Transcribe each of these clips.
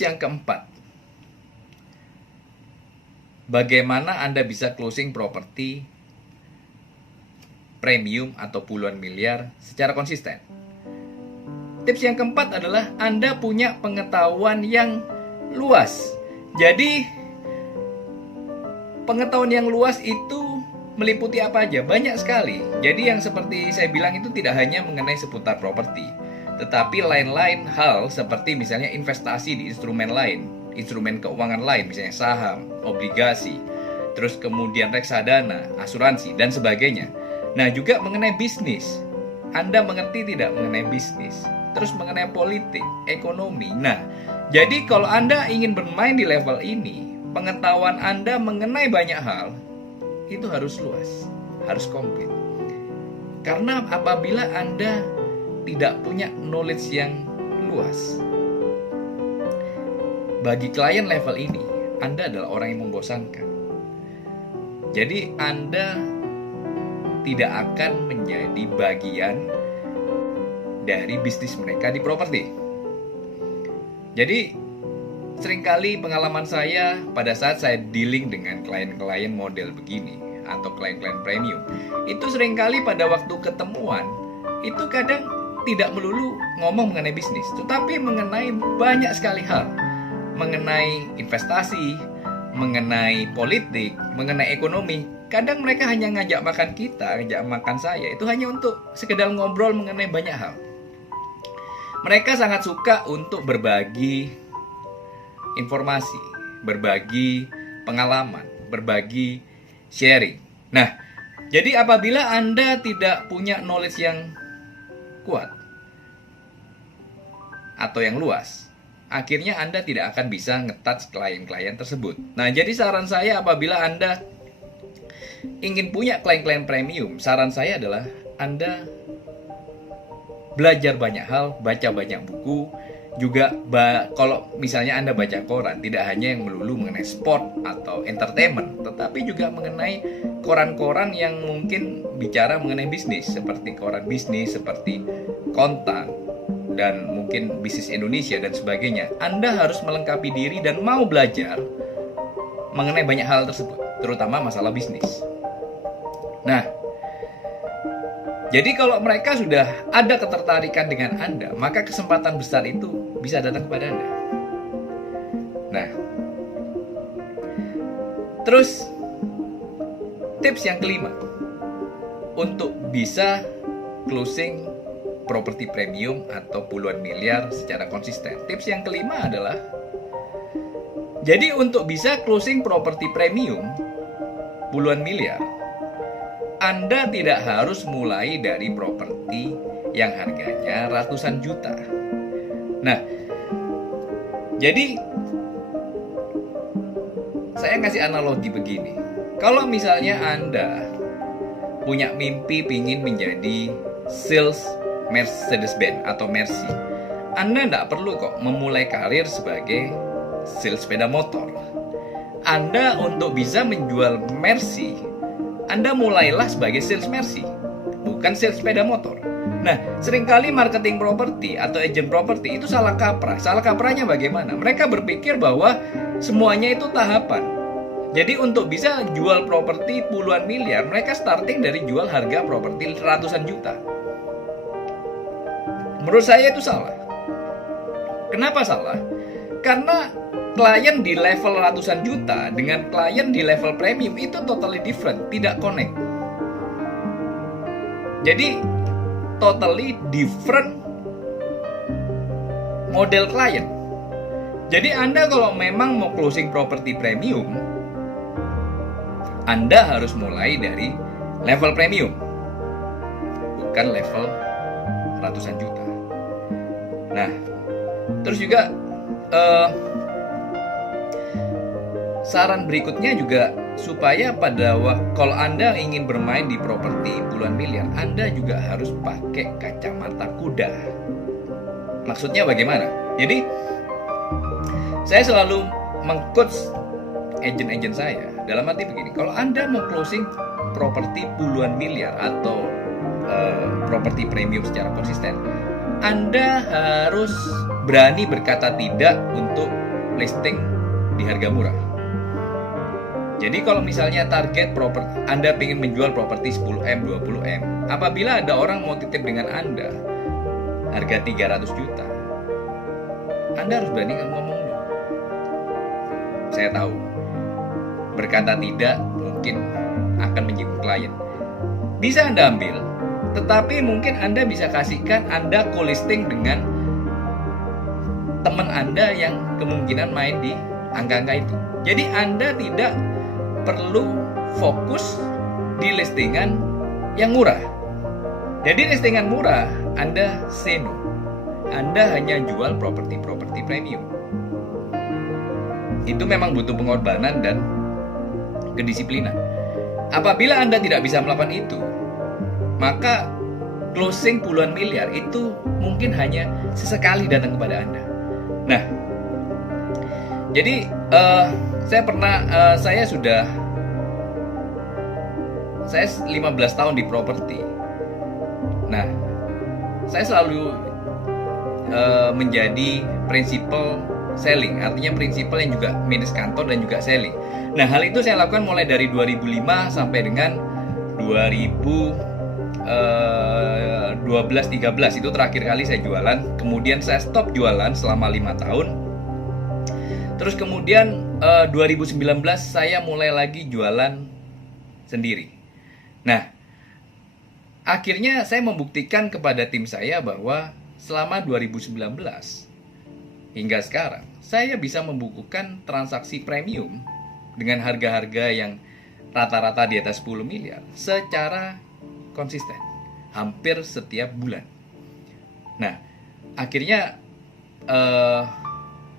Tips yang keempat, bagaimana Anda bisa closing properti premium atau puluhan miliar secara konsisten. Tips yang keempat adalah Anda punya pengetahuan yang luas. Jadi pengetahuan yang luas itu meliputi apa aja? Banyak sekali. Jadi yang seperti saya bilang itu tidak hanya mengenai seputar properti, tetapi lain-lain hal seperti misalnya investasi di instrumen lain, instrumen keuangan lain, misalnya saham, obligasi, terus kemudian reksadana, asuransi, dan sebagainya. Nah, juga mengenai bisnis. Anda mengerti tidak mengenai bisnis? Terus mengenai politik, ekonomi. Nah, jadi kalau Anda ingin bermain di level ini, pengetahuan Anda mengenai banyak hal itu harus luas, harus komplit. Karena apabila Anda tidak punya knowledge yang luas, bagi klien level ini, Anda adalah orang yang membosankan. Jadi Anda tidak akan menjadi bagian dari bisnis mereka di properti. Jadi seringkali pengalaman saya pada saat saya dealing dengan klien-klien model begini atau klien-klien premium, itu seringkali pada waktu ketemuan itu kadang tidak melulu ngomong mengenai bisnis, tetapi mengenai banyak sekali hal, mengenai investasi, mengenai politik, mengenai ekonomi. Kadang mereka hanya ngajak makan kita, ngajak makan saya, itu hanya untuk sekedar ngobrol mengenai banyak hal. Mereka sangat suka untuk berbagi informasi, berbagi pengalaman, berbagi sharing. Nah, jadi apabila Anda tidak punya knowledge yang kuat atau yang luas, akhirnya Anda tidak akan bisa nge-touch klien-klien tersebut. Nah, jadi saran saya apabila Anda ingin punya klien-klien premium, saran saya adalah Anda belajar banyak hal, baca banyak buku. Juga kalau misalnya Anda baca koran, tidak hanya yang melulu mengenai sport atau entertainment, tetapi juga mengenai koran-koran yang mungkin bicara mengenai bisnis, seperti koran bisnis, seperti Kontan, dan mungkin Bisnis Indonesia dan sebagainya. Anda harus melengkapi diri dan mau belajar mengenai banyak hal tersebut, terutama masalah bisnis. Nah, jadi kalau mereka sudah ada ketertarikan dengan Anda, maka kesempatan besar itu bisa datang kepada Anda. Nah, terus tips yang kelima untuk bisa closing properti premium atau puluhan miliar secara konsisten. Tips yang kelima adalah, jadi untuk bisa closing properti premium puluhan miliar, Anda tidak harus mulai dari properti yang harganya ratusan juta. Nah, jadi saya ngasih analogi begini. Kalau misalnya Anda punya mimpi ingin menjadi sales Mercedes-Benz atau Mercy, Anda tidak perlu kok memulai karir sebagai sales sepeda motor. Anda untuk bisa menjual Mercy, Anda mulailah sebagai sales Mercy, bukan sales sepeda motor. Nah, seringkali marketing properti atau agent properti itu salah kaprah. Salah kaprahnya bagaimana? Mereka berpikir bahwa semuanya itu tahapan. Jadi untuk bisa jual properti puluhan miliar, mereka starting dari jual harga properti ratusan juta. Menurut saya itu salah. Kenapa salah? Karena klien di level ratusan juta dengan klien di level premium itu totally different, tidak connect. Jadi totally different model klien. Jadi Anda kalau memang mau closing properti premium, Anda harus mulai dari level premium, bukan level ratusan juta. Nah, terus juga saran berikutnya juga supaya kalau Anda ingin bermain di properti puluhan miliar, Anda juga harus pakai kacamata kuda. Maksudnya bagaimana? Jadi saya selalu meng-coach agent-agent saya dalam arti begini, kalau Anda mau closing properti puluhan miliar atau properti premium secara konsisten, Anda harus berani berkata tidak untuk listing di harga murah. Jadi kalau misalnya target Anda ingin menjual properti 10M, 20M, apabila ada orang mau titip dengan Anda harga 300 juta, Anda harus berani ngomong dulu. Saya tahu, berkata tidak mungkin akan menyinggung klien. Bisa Anda ambil, tetapi mungkin Anda bisa kasihkan Anda co-listing dengan teman Anda yang kemungkinan main di angka-angka itu. Jadi Anda tidak perlu fokus di listingan yang murah. Jadi listingan murah Anda say no. Anda hanya jual properti premium. Itu memang butuh pengorbanan dan kedisiplinan. Apabila Anda tidak bisa melakukan itu, maka closing puluhan miliar itu mungkin hanya sesekali datang kepada Anda. Nah, jadi saya sudah 15 tahun di properti. Nah, saya selalu menjadi prinsipal selling, artinya prinsipal yang juga minus kantor dan juga selling. Nah, hal itu saya lakukan mulai dari 2005 sampai dengan 2012-13 itu terakhir kali saya jualan. Kemudian saya stop jualan selama 5 tahun. Terus kemudian 2019 saya mulai lagi jualan sendiri. Nah, akhirnya saya membuktikan kepada tim saya bahwa selama 2019 hingga sekarang saya bisa membukukan transaksi premium dengan harga-harga yang rata-rata di atas 10 miliar secara konsisten hampir setiap bulan. Nah, akhirnya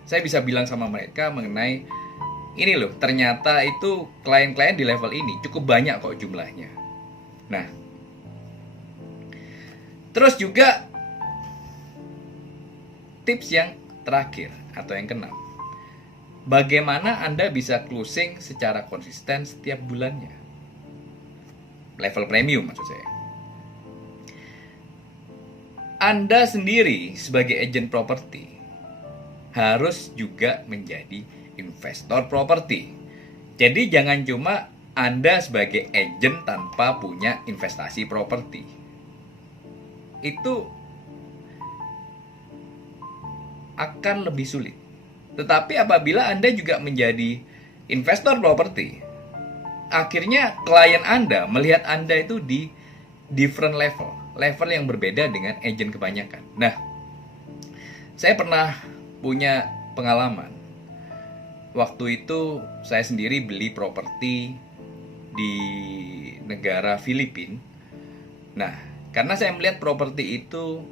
saya bisa bilang sama mereka mengenai ini loh, ternyata itu klien-klien di level ini cukup banyak kok jumlahnya. Nah, terus juga tips yang terakhir atau yang keenam, bagaimana Anda bisa closing secara konsisten setiap bulannya? Level premium maksud saya. Anda sendiri sebagai agent properti harus juga menjadi investor properti. Jadi jangan cuma Anda sebagai agent tanpa punya investasi properti. Itu akan lebih sulit. Tetapi apabila Anda juga menjadi investor properti, akhirnya klien Anda melihat Anda itu di different level yang berbeda dengan agent kebanyakan. Nah, saya pernah punya pengalaman. Waktu itu saya sendiri beli properti di negara Filipina. Nah, karena saya melihat properti itu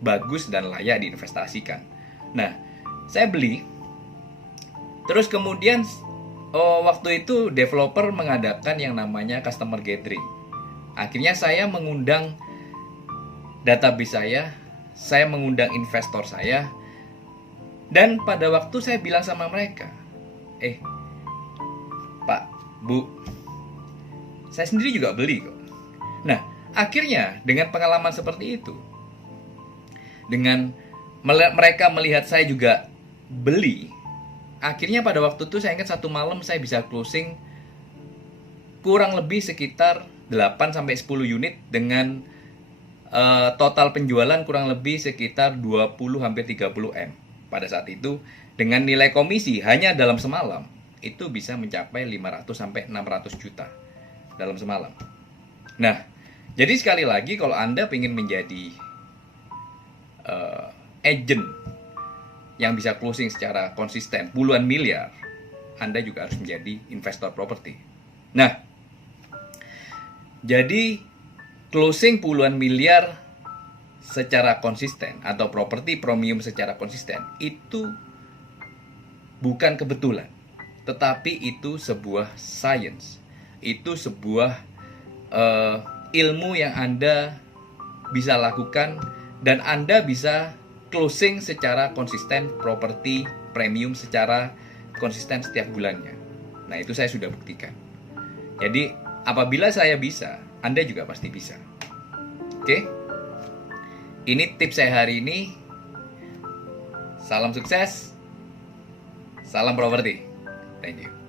bagus dan layak diinvestasikan. Nah, saya beli. Terus kemudian waktu itu developer mengadakan yang namanya customer gathering. Akhirnya saya mengundang database saya mengundang investor saya. Dan pada waktu saya bilang sama mereka, Pak, Bu, saya sendiri juga beli kok. Nah, akhirnya dengan pengalaman seperti itu, dengan mereka melihat saya juga beli, akhirnya pada waktu itu saya ingat satu malam saya bisa closing kurang lebih sekitar 8-10 unit dengan total penjualan kurang lebih sekitar 20 hampir 30 M. Pada saat itu dengan nilai komisi hanya dalam semalam itu bisa mencapai 500 sampai 600 juta dalam semalam. Nah, jadi sekali lagi kalau Anda ingin menjadi agent yang bisa closing secara konsisten puluhan miliar, Anda juga harus menjadi investor properti. Nah, jadi closing puluhan miliar secara konsisten atau properti premium secara konsisten itu bukan kebetulan, tetapi itu sebuah science, itu sebuah ilmu yang Anda bisa lakukan dan Anda bisa closing secara konsisten properti premium secara konsisten setiap bulannya. Nah, itu saya sudah buktikan. Jadi apabila saya bisa, Anda juga pasti bisa. Oke? Ini tips saya hari ini. Salam sukses. Salam properti. Thank you.